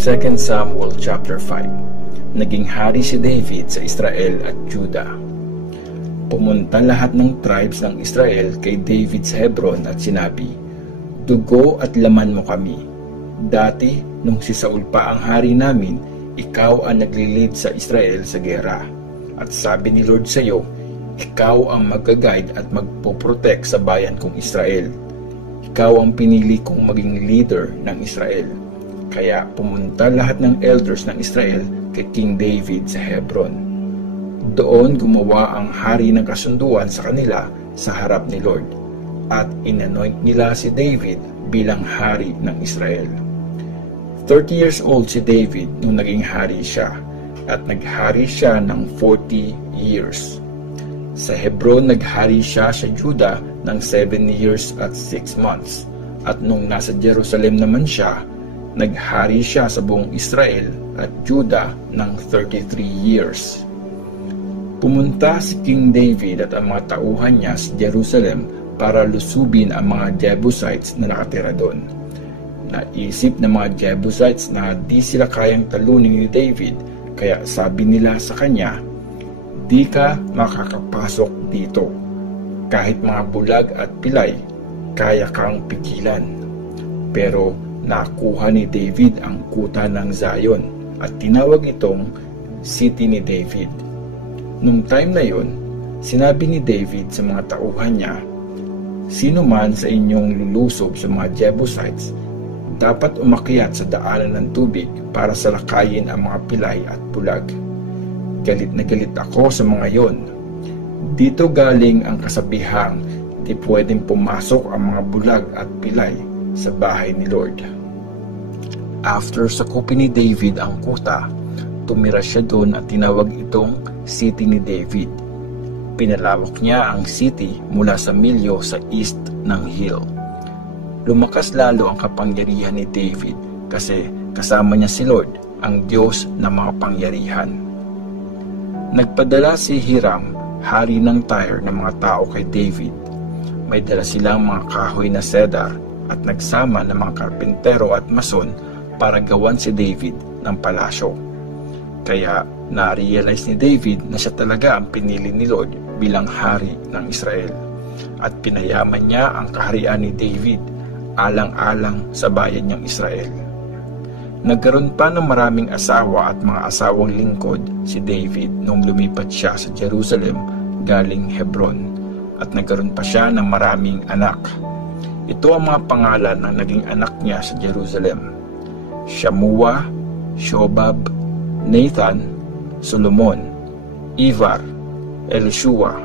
2 Samuel chapter 5. Naging hari si David sa Israel at Juda. Pumunta lahat ng tribes ng Israel kay David sa Hebron at sinabi, "Dugo at laman mo kami. Dati, nung si Saul pa ang hari namin, ikaw ang naglilid sa Israel sa gera. At sabi ni Lord sa iyo, ikaw ang mag-guide at magpoprotect sa bayan kong Israel. Ikaw ang pinili kong maging leader ng Israel." Kaya pumunta lahat ng elders ng Israel kay King David sa Hebron. Doon gumawa ang hari ng kasunduan sa kanila sa harap ni Lord, at inanoint nila si David bilang hari ng Israel. 30 years old si David nung naging hari siya, at naghari siya ng 40 years. Sa Hebron naghari siya sa Juda ng 7 years at 6 months, at nung nasa Jerusalem naman siya, naghari siya sa buong Israel at Juda ng 33 years. Pumunta si King David at ang mga tauhan niya sa Jerusalem para lusubin ang mga Jebusites na nakatira doon. Naisip ng mga Jebusites na di sila kayang talunin ni David, kaya sabi nila sa kanya, "Di ka makakapasok dito. Kahit mga bulag at pilay, kaya kang pigilan." Pero nakuha ni David ang kuta ng Zion at tinawag itong City ni David. Nung time na yon, sinabi ni David sa mga tauhan niya, "Sino man sa inyong lulusob sa mga Jebusites, dapat umakyat sa daanan ng tubig para salakayin ang mga pilay at bulag. Galit na galit ako sa mga yon. Dito galing ang kasabihang di pwedeng pumasok ang mga bulag at pilay sa bahay ni Lord." After sakupin ni David ang kuta, tumira siya doon at tinawag itong City ni David. Pinalawak niya ang city mula sa milyo sa east ng hill. Lumakas lalo ang kapangyarihan ni David kasi kasama niya si Lord, ang Diyos ng mga pangyarihan. Nagpadala si Hiram, hari ng Tyre, ng mga tao kay David. May dala silang mga kahoy na cedar at nagsama ng mga karpentero at mason para gawan si David ng palasyo. Kaya na-realize ni David na siya talaga ang pinili ni Lord bilang hari ng Israel, at pinayaman niya ang kaharian ni David alang-alang sa bayan niyang Israel. Nagkaroon pa ng maraming asawa at mga asawang lingkod si David nung lumipat siya sa Jerusalem galing Hebron, at nagkaroon pa siya ng maraming anak. Ito ang mga pangalan ng naging anak niya sa Jerusalem: Shammua, Shobab, Nathan, Solomon, Ivar, Elishua,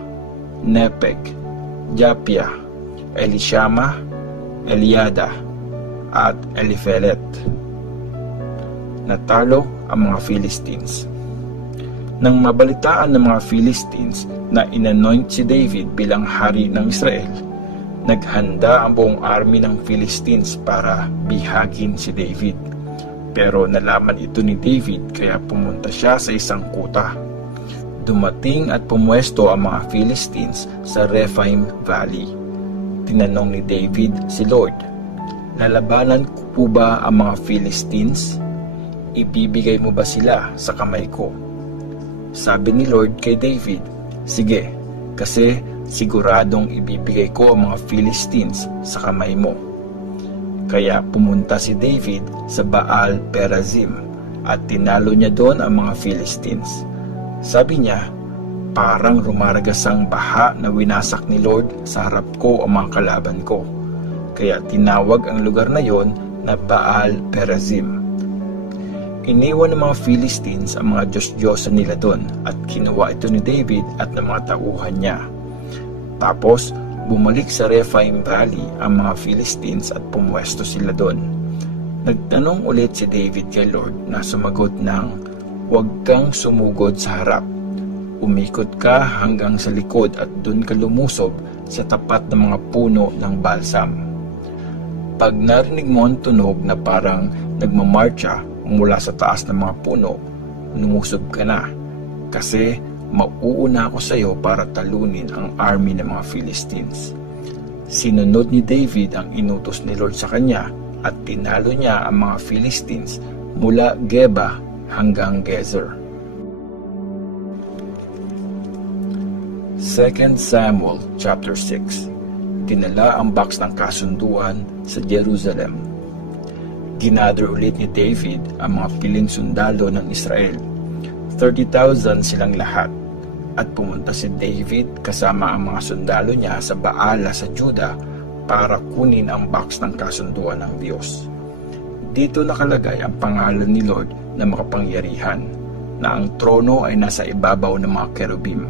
Nepeg, Japia, Elishama, Eliada, at Eliphelet. Natalo ang mga Philistines. Nang mabalitaan ng mga Philistines na inanoint si David bilang hari ng Israel, naghanda ang buong army ng Philistines para bihagin si David. Pero nalaman ito ni David, kaya pumunta siya sa isang kuta. Dumating at pumuesto ang mga Philistines sa Rephaim Valley. Tinanong ni David si Lord, "Lalabanan ko po ba ang mga Philistines? Ibibigay mo ba sila sa kamay ko?" Sabi ni Lord kay David, "Sige, kasi siguradong ibibigay ko ang mga Philistines sa kamay mo." Kaya pumunta si David sa Baal Perazim at tinalo niya doon ang mga Philistines. Sabi niya, "Parang rumaragas ang baha na winasak ni Lord sa harap ko ang mga kalaban ko." Kaya tinawag ang lugar na yon na Baal Perazim. Iniwan ng mga Philistines ang mga Diyos-Diyosan nila doon, at kinuha ito ni David at ng mga tauhan niya. Tapos bumalik sa Rephaim Valley ang mga Philistines at pumuesto sila doon. Nagtanong ulit si David kay Lord na sumagot ng, "Huwag kang sumugod sa harap. Umikot ka hanggang sa likod at doon ka lumusob sa tapat ng mga puno ng balsam. Pag narinig mo ang tunog na parang nagmamarcha mula sa taas ng mga puno, lumusob ka na, kasi mauuna ako sa iyo para talunin ang army ng mga Philistines." Sinunod ni David ang inutos ni Lord sa kanya at tinalo niya ang mga Philistines mula Geba hanggang Gezer. 2 Samuel chapter 6. Dinala ang box ng kasunduan sa Jerusalem. Ginather ulit ni David ang mga piling sundalo ng Israel. 30,000 silang lahat. At pumunta si David kasama ang mga sundalo niya sa Baala sa Juda para kunin ang box ng kasunduan ng Diyos. Dito nakalagay ang pangalan ni Lord na makapangyarihan, na ang trono ay nasa ibabaw ng mga kerubim.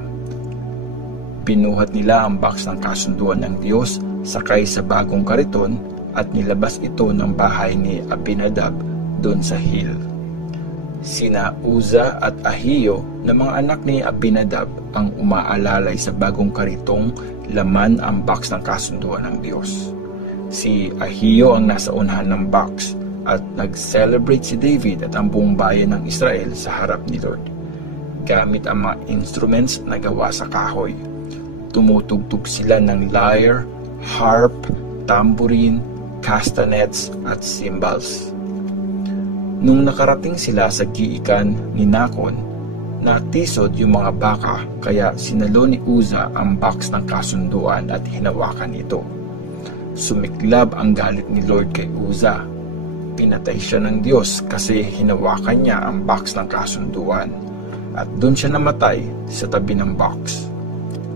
Pinuhat nila ang box ng kasunduan ng Diyos sakay sa bagong kariton at nilabas ito ng bahay ni Abinadab doon sa hill. Sina Uza at Ahiyo na mga anak ni Abinadab ang umaalalay sa bagong karitong laman ang box ng kasunduan ng Diyos. Si Ahiyo ang nasa unahan ng box at nag-celebrate si David at ang buong bayan ng Israel sa harap ni Lord, gamit ang mga instruments na gawa sa kahoy. Tumutugtog sila ng lyre, harp, tambourine, castanets at cymbals. Nung nakarating sila sa giikan ni Nakon, natisod yung mga baka, kaya sinalo ni Uza ang box ng kasunduan at hinawakan ito. Sumiklab ang galit ni Lord kay Uza. Pinatay siya ng Diyos kasi hinawakan niya ang box ng kasunduan, at doon siya namatay sa tabi ng box.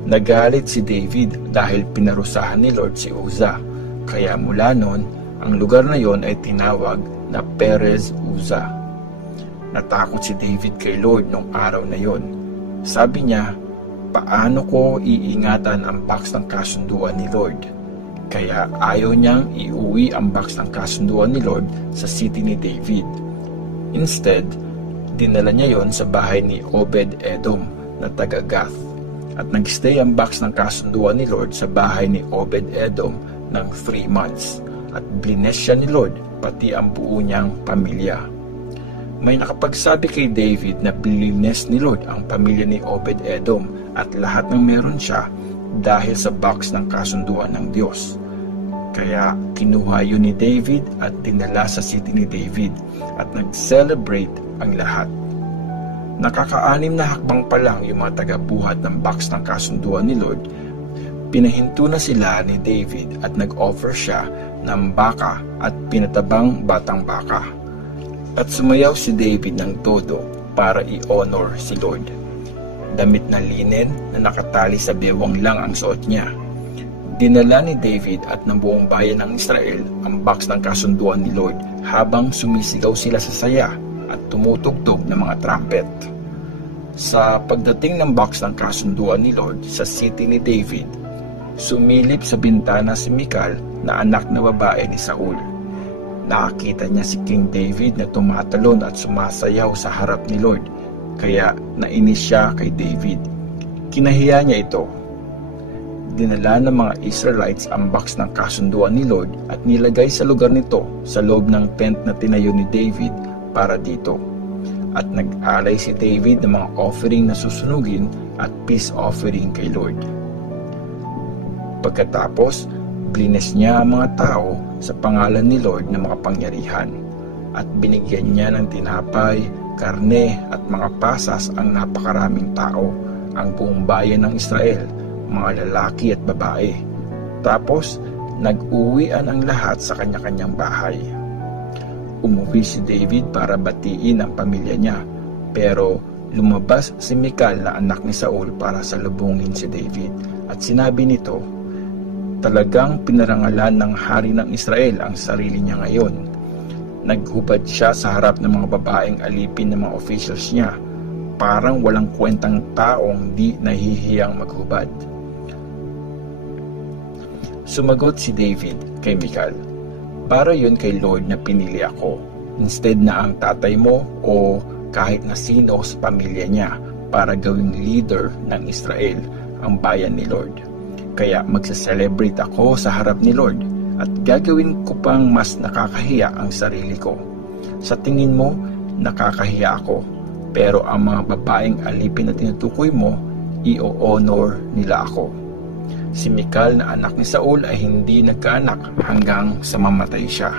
Nagalit si David dahil pinarusahan ni Lord si Uza, kaya mula noon, ang lugar na yon ay tinawag na Perez Uza. Natakot si David kay Lord nung araw na yon. Sabi niya, paano ko iingatan ang box ng kasunduan ni Lord? Kaya ayaw niyang iuwi ang box ng kasunduan ni Lord sa city ni David. Instead, dinala niya yon sa bahay ni Obed-Edom na taga Gath. At nagstay ang box ng kasunduan ni Lord sa bahay ni Obed-Edom ng 3 months. At blines siya ni Lord pati ang buo niyang pamilya. May nakapagsabi kay David na blines ni Lord ang pamilya ni Obed-Edom at lahat ng meron siya dahil sa box ng kasunduan ng Diyos. Kaya kinuha yun ni David at dinala sa city ni David at nag-celebrate ang lahat. Nakaka-6 na hakbang pa lang yung mga tagabuhat ng box ng kasunduan ni Lord. Pinahinto na sila ni David at nag-offer siya ng baka at pinatabang batang baka. At sumayaw si David ng todo para i-honor si Lord. Damit na linen na nakatali sa bewang lang ang suot niya. Dinala ni David at ng buong bayan ng Israel ang box ng kasunduan ni Lord habang sumisigaw sila sa saya at tumutugtog ng mga trumpet. Sa pagdating ng box ng kasunduan ni Lord sa city ni David, sumilip sa bintana si Michal na anak na babae ni Saul. Nakakita niya si King David na tumatalon at sumasayaw sa harap ni Lord, kaya nainis siya kay David. Kinahiya niya ito. Dinala ng mga Israelites ang box ng kasunduan ni Lord at nilagay sa lugar nito sa loob ng tent na tinayo ni David para dito. At nag-alay si David ng mga offering na susunugin at peace offering kay Lord. Pagkatapos, blines niya ang mga tao sa pangalan ni Lord na makapangyarihan at binigyan niya ng tinapay, karne at mga pasas ang napakaraming tao, ang buong bayan ng Israel, mga lalaki at babae. Tapos, nag-uwian ang lahat sa kanya-kanyang bahay. Umuwi si David para batiin ang pamilya niya, pero lumabas si Michal na anak ni Saul para salubungin si David at sinabi nito, talagang pinarangalan ng hari ng Israel ang sarili niya ngayon. Naghubad siya sa harap ng mga babaeng alipin ng mga officials niya, parang walang kwentang taong di nahihiyang maghubad. Sumagot si David kay Michal, para yun kay Lord na pinili ako, instead na ang tatay mo o kahit na sino sa pamilya niya para gawing leader ng Israel, ang bayan ni Lord. Kaya magsa-celebrate ako sa harap ni Lord at gagawin ko pang mas nakakahiya ang sarili ko. Sa tingin mo, nakakahiya ako, pero ang mga babaeng alipin na tinutukoy mo, i-honor nila ako. Si Michal na anak ni Saul ay hindi nagkaanak hanggang sa mamatay siya.